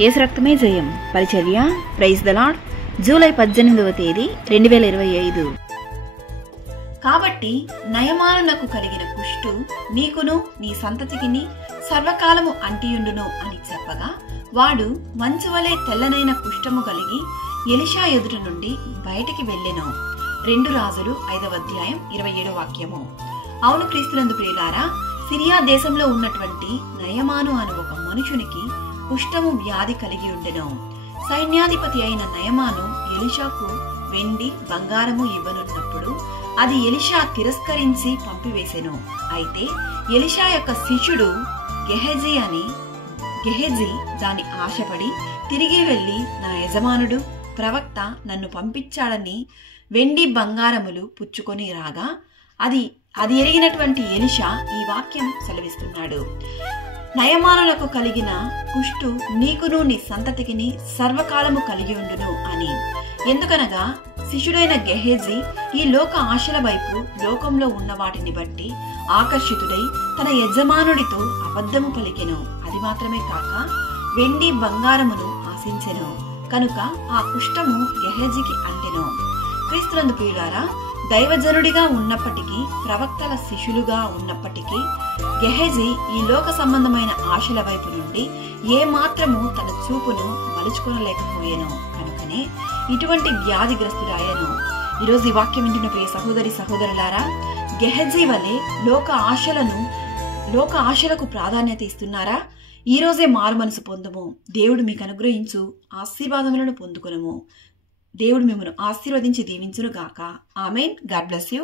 యేసు రక్తమే జయం. పరిచర్య ప్రైజ్ ద లార్డ్. జూలై 18వ తేదీ 2025. కాబట్టి నయమానునకు కలిగిన కుష్టు నీకును నీ సంతతికిని సర్వకాలము అంటియుండును అని చెప్పగా, వాడు మంచువలే తెల్లనైన కుష్ఠము కలిగి ఎలీషా ఎదుట నుండి బయటికి వెళ్ళెను. 2 రాజులు 5వ అధ్యాయం 27వ వాక్యము. అవును క్రీస్తునందు ప్రియులారా, సిరియా దేశంలో ఉన్నటువంటి నయమాను అను ఒక మనుషునికి కుష్ఠము వ్యాధి కలిగి ఉండెను. సైన్యాధిపతి అయిన నయమాను ఎలీషాకు వెండి బంగారము ఇవ్వనున్నప్పుడు అది ఎలీషా తిరస్కరించి పంపివేసెను. అయితే ఎలీషా యొక్క శిష్యుడు గెహజీ దాని ఆశపడి తిరిగి వెళ్లి, నా యజమానుడు ప్రవక్త నన్ను పంపించాడని వెండి బంగారములు పుచ్చుకొని రాగా, అది ఎరిగినటువంటి ఎలీషా ఈ వాక్యం సెలవిస్తున్నాడు. నయమానులకు కలిగిన కుష్టు నీకును నీ సంతతికిని సర్వకాలము కలిగి ఉండును అని. ఎందుకనగా శిష్యుడైన గెహజీ ఈ లోక ఆశల వైపు, లోకంలో ఉన్న వాటిని బట్టి ఆకర్షితుడై తన యజమానుడితో అబద్ధము పలికెను. అది మాత్రమే కాక వెండి బంగారమును ఆశించెను. కనుక ఆ కుష్ఠము గెహజీకి అంటెను. క్రీస్తునందు ప్రియులారా, దైవజనుడిగా ఉన్నప్పటికీ, ప్రవక్తల శిష్యులుగా ఉన్నప్పటికీ గెహజీ ఈ లోక సంబంధమైన ఆశల వైపు నుండి ఏ మాత్రము తన చూపును మలుచుకొనలేకపోయాను. కనుకనే ఇటువంటి వ్యాధిగ్రస్తుడాయను. ఈరోజు ఈ వాక్యం వింటున్న ప్రియ సహోదరి సహోదరులారా, గెహజీ వలె లోక ఆశలకు ప్రాధాన్యత ఇస్తున్నారా? ఈ రోజే మారు మనసు పొందుము. దేవుడు మీకు అనుగ్రహించు ఆశీర్వాదములను పొందుకొనుము. దేవుడు మిమ్మల్ని ఆశీర్వదించి దీవించును గాక. ఆమేన్. God bless you.